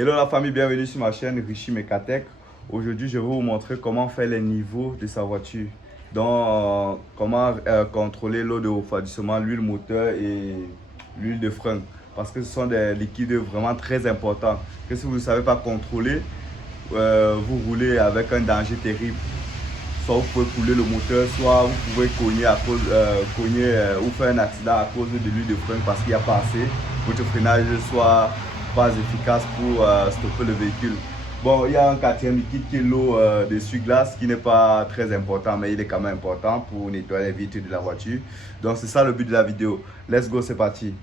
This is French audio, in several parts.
Hello la famille, bienvenue sur ma chaîne Richie Mecatech. Aujourd'hui, je vais vous montrer comment faire les niveaux de sa voiture. Donc, comment contrôler l'eau de refroidissement, l'huile moteur et l'huile de frein. Parce que ce sont des liquides vraiment très importants. Que si vous ne savez pas contrôler, vous roulez avec un danger terrible. Soit vous pouvez couler le moteur, soit vous pouvez cogner, ou faire un accident à cause de l'huile de frein parce qu'il n'y a pas assez. Votre freinage soit pas efficace pour stopper le véhicule. Bon, il y a un quatrième liquide qui est l'eau d'essuie-glace qui n'est pas très important, mais il est quand même important pour nettoyer les vitres de la voiture. Donc c'est ça le but de la vidéo. Let's go, c'est parti.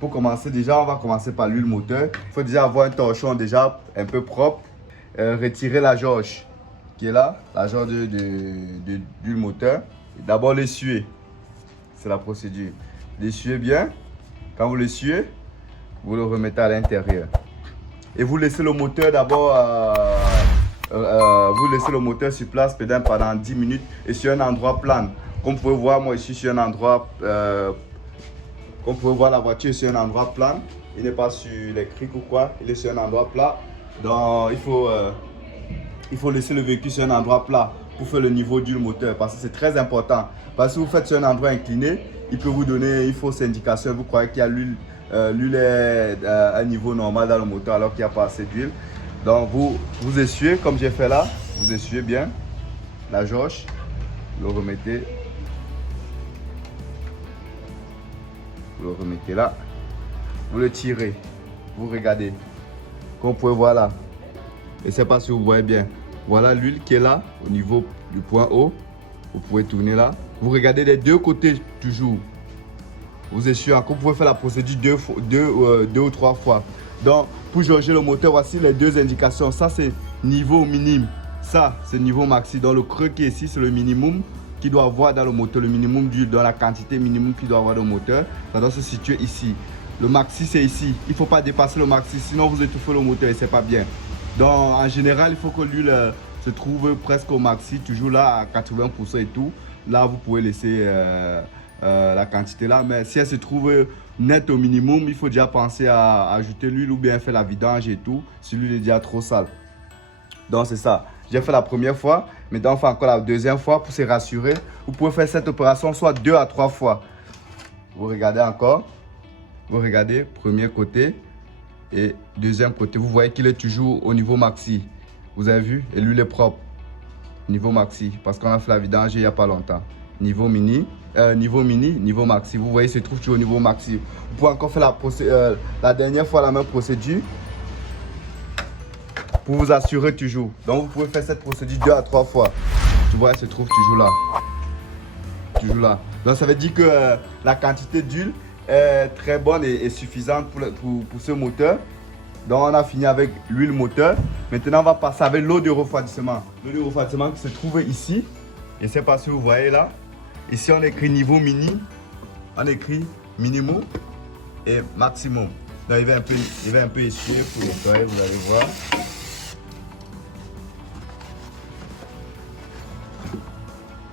Pour commencer, déjà, on va commencer par l'huile moteur. Il faut déjà avoir un torchon déjà un peu propre. Retirer la jauge qui est là, la jauge d'huile moteur. D'abord l'essuyer. C'est la procédure. L'essuyer bien. Quand vous l'essuyez, vous le remettez à l'intérieur. Et vous laissez le moteur d'abord, vous laissez le moteur sur place pendant 10 minutes et sur un endroit plat. Comme vous pouvez voir, moi ici sur un endroit comme vous pouvez voir, la voiture est sur un endroit plat. Il n'est pas sur les criques ou quoi. Il est sur un endroit plat. Donc, il faut laisser le véhicule sur un endroit plat pour faire le niveau du moteur. Parce que c'est très important. Parce que si vous faites sur un endroit incliné, il peut vous donner une fausse indication. Vous croyez qu'il y a l'huile est à un niveau normal dans le moteur alors qu'il n'y a pas assez d'huile. Donc, vous essuyez comme j'ai fait là. Vous essuyez bien la jauge. Vous le remettez. Vous le remettez là, vous le tirez, vous regardez, comme vous pouvez voir là, je ne sais pas si vous voyez bien, voilà l'huile qui est là, au niveau du point haut, vous pouvez tourner là, vous regardez des deux côtés toujours, vous essuyez encore, vous pouvez faire la procédure deux ou trois fois. Donc pour jauger le moteur, voici les deux indications, ça c'est niveau minime, ça c'est niveau maxi, donc le creux qui est ici c'est le minimum qui doit avoir dans le moteur, le minimum d'huile, dans la quantité minimum qu'il doit avoir dans le moteur, ça doit se situer ici. Le maxi c'est ici, il ne faut pas dépasser le maxi, sinon vous étouffez le moteur et c'est pas bien. Donc en général, il faut que l'huile se trouve presque au maxi, toujours là à 80% et tout. Là vous pouvez laisser la quantité là, mais si elle se trouve net au minimum, il faut déjà penser à ajouter l'huile ou bien faire la vidange et tout, si l'huile est déjà trop sale. Donc c'est ça. J'ai fait la première fois, maintenant on fait encore la deuxième fois pour se rassurer. Vous pouvez faire cette opération soit 2 à 3 fois. Vous regardez encore. Vous regardez, premier côté et deuxième côté. Vous voyez qu'il est toujours au niveau maxi. Vous avez vu? Et l'huile est propre. Niveau maxi, parce qu'on a fait la vidange il n'y a pas longtemps. Niveau mini, niveau maxi. Vous voyez, il se trouve toujours au niveau maxi. Vous pouvez encore faire la dernière fois la même procédure. Pour vous assurer toujours. Donc vous pouvez faire cette procédure 2 à 3 fois. Tu vois, elle se trouve toujours là. Toujours là. Donc ça veut dire que la quantité d'huile est très bonne et suffisante pour ce moteur. Donc on a fini avec l'huile moteur. Maintenant on va passer avec l'eau de refroidissement. L'eau de refroidissement qui se trouve ici. Je ne sais pas si vous voyez là. Ici on écrit niveau mini. On écrit minimum et maximum. Donc il va un peu essuyer pour nettoyer, vous allez voir.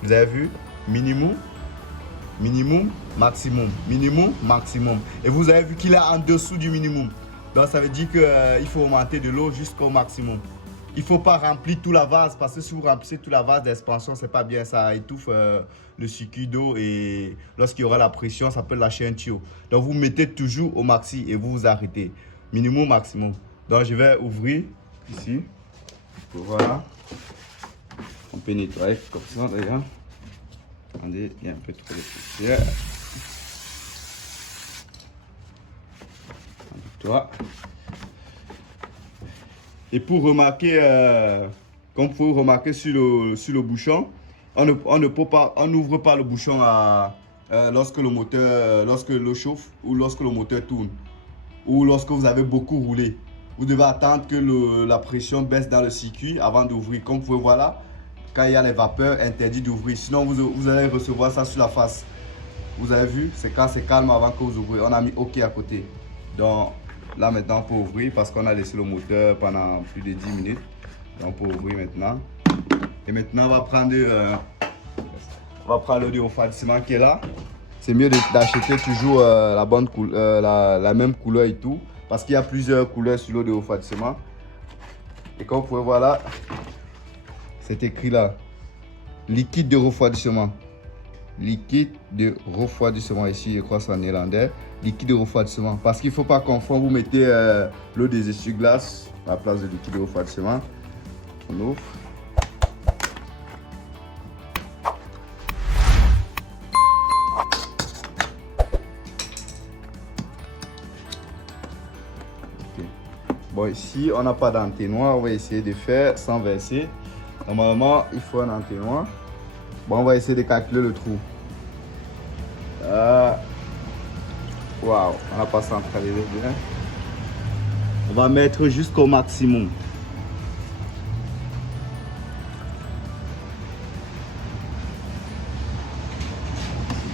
Vous avez vu? Minimum, maximum. Minimum, maximum. Et vous avez vu qu'il est en dessous du minimum. Donc ça veut dire qu'il faut augmenter de l'eau jusqu'au maximum. Il ne faut pas remplir tout la vase parce que si vous remplissez tout la vase d'expansion, c'est pas bien. Ça étouffe le circuit d'eau et lorsqu'il y aura la pression, ça peut lâcher un tuyau. Donc vous mettez toujours au maxi et vous vous arrêtez. Minimum, maximum. Donc je vais ouvrir ici. Voilà. On peut nettoyer comme ça d'ailleurs. Attendez, il y a un peu trop de poussière. Et pour remarquer, comme vous pouvez remarquer sur le bouchon, on n'ouvre pas le bouchon lorsque l'eau chauffe ou lorsque le moteur tourne ou lorsque vous avez beaucoup roulé. Vous devez attendre que la pression baisse dans le circuit avant d'ouvrir. Comme vous pouvez voir là, quand il y a les vapeurs, interdit d'ouvrir. Sinon, vous allez recevoir ça sur la face. vous avez vu, c'est quand c'est calme avant que vous ouvrez. On a mis OK à côté. Donc là maintenant on peut ouvrir parce qu'on a laissé le moteur pendant plus de 10 minutes. Donc on peut ouvrir maintenant. Et maintenant on va prendre le refroidissement qui est là. C'est mieux d'acheter toujours la même couleur et tout. Parce qu'il y a plusieurs couleurs sur l'eau de refroidissement. Et comme vous pouvez voir là, c'est écrit là. Liquide de refroidissement. Liquide de refroidissement. Ici, je crois que c'est en néerlandais. Liquide de refroidissement. Parce qu'il ne faut pas confondre. Vous mettez l'eau des essuie-glaces à la place de liquide de refroidissement. On ouvre. Bon, ici, on n'a pas d'entonnoir. On va essayer de faire sans verser. Normalement, il faut un entonnoir. Bon, on va essayer de calculer le trou. Waouh, on n'a pas centralisé bien. On va mettre jusqu'au maximum.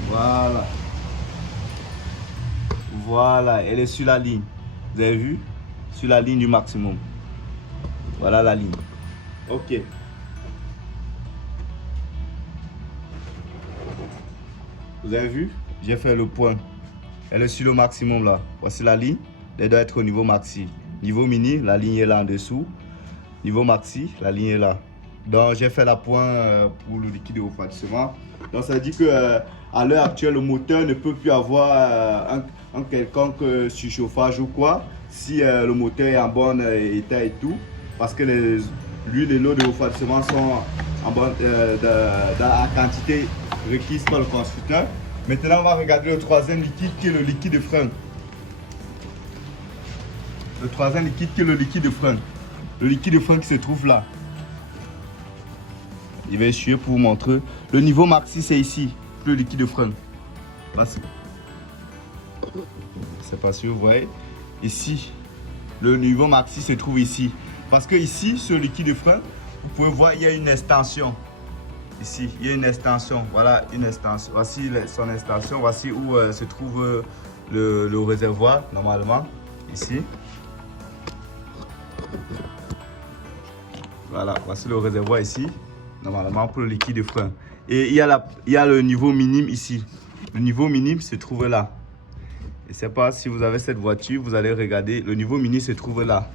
Voilà. Voilà, elle est sur la ligne. Vous avez vu? Sur la ligne du maximum. Voilà la ligne. OK. Vous avez vu? J'ai fait le point. Elle est sur le maximum là. Voici la ligne. Elle doit être au niveau maxi. Niveau mini, la ligne est là en dessous. Niveau maxi, la ligne est là. Donc j'ai fait la point pour le liquide de refroidissement. Donc ça veut dire que à l'heure actuelle, le moteur ne peut plus avoir un quelconque surchauffage ou quoi. Si le moteur est en bon état et tout. Parce que l'huile et l'eau de refroidissement sont dans la quantité requise par le constructeur. Maintenant, on va regarder le troisième liquide qui est le liquide de frein. Le troisième liquide qui est le liquide de frein. Le liquide de frein qui se trouve là. Je vais essuyer pour vous montrer. Le niveau maxi, c'est ici. Le liquide de frein. Voici. Je ne sais pas si vous voyez. Ici, le niveau maxi se trouve ici. Parce que ici, sur le liquide de frein, vous pouvez voir, il y a une extension. Ici, il y a une extension. Voilà une extension. Voici son extension. Voici où se trouve le réservoir, normalement. Ici. Voilà, voici le réservoir ici. Normalement, pour le liquide de frein. Et il y a le niveau minime ici. Le niveau minime se trouve là. Je ne sais pas si vous avez cette voiture, vous allez regarder. Le niveau minime se trouve là.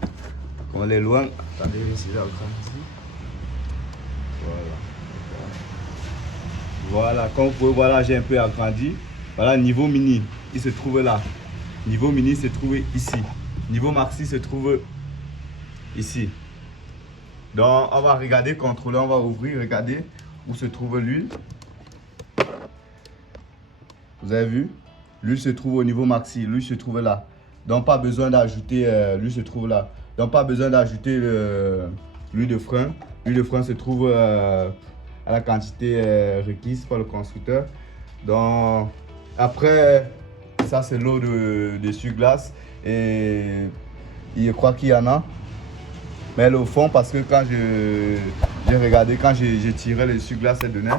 On est loin. Attendez, ici, là, ici. Voilà. Voilà, comme vous pouvez voir là, j'ai un peu agrandi. Voilà, niveau mini, il se trouve là. Niveau mini se trouve ici. Niveau maxi se trouve ici. Donc, on va regarder, contrôler, on va ouvrir, regarder où se trouve l'huile. Vous avez vu? L'huile se trouve au niveau maxi, l'huile se trouve là. Donc, pas besoin d'ajouter, l'huile se trouve là. Donc, pas besoin d'ajouter l'huile de frein. L'huile de frein se trouve à la quantité requise par le constructeur. Donc, après, ça c'est l'eau de sur-glace. Et je crois qu'il y en a. Mais elle est au fond parce que quand j'ai regardé, quand j'ai tiré les sur-glace, elle donnait.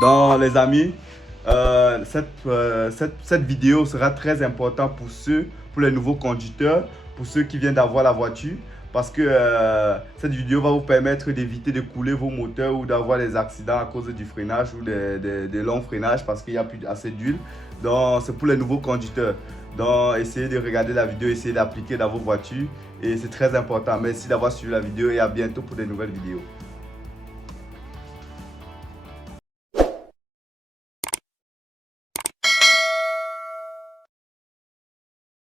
Donc, les amis, cette vidéo sera très importante pour les nouveaux conducteurs, pour ceux qui viennent d'avoir la voiture. Parce que cette vidéo va vous permettre d'éviter de couler vos moteurs ou d'avoir des accidents à cause du freinage ou des longs freinages parce qu'il n'y a plus assez d'huile. Donc, c'est pour les nouveaux conducteurs. Donc, essayez de regarder la vidéo, essayez d'appliquer dans vos voitures. Et c'est très important. Merci d'avoir suivi la vidéo et à bientôt pour de nouvelles vidéos.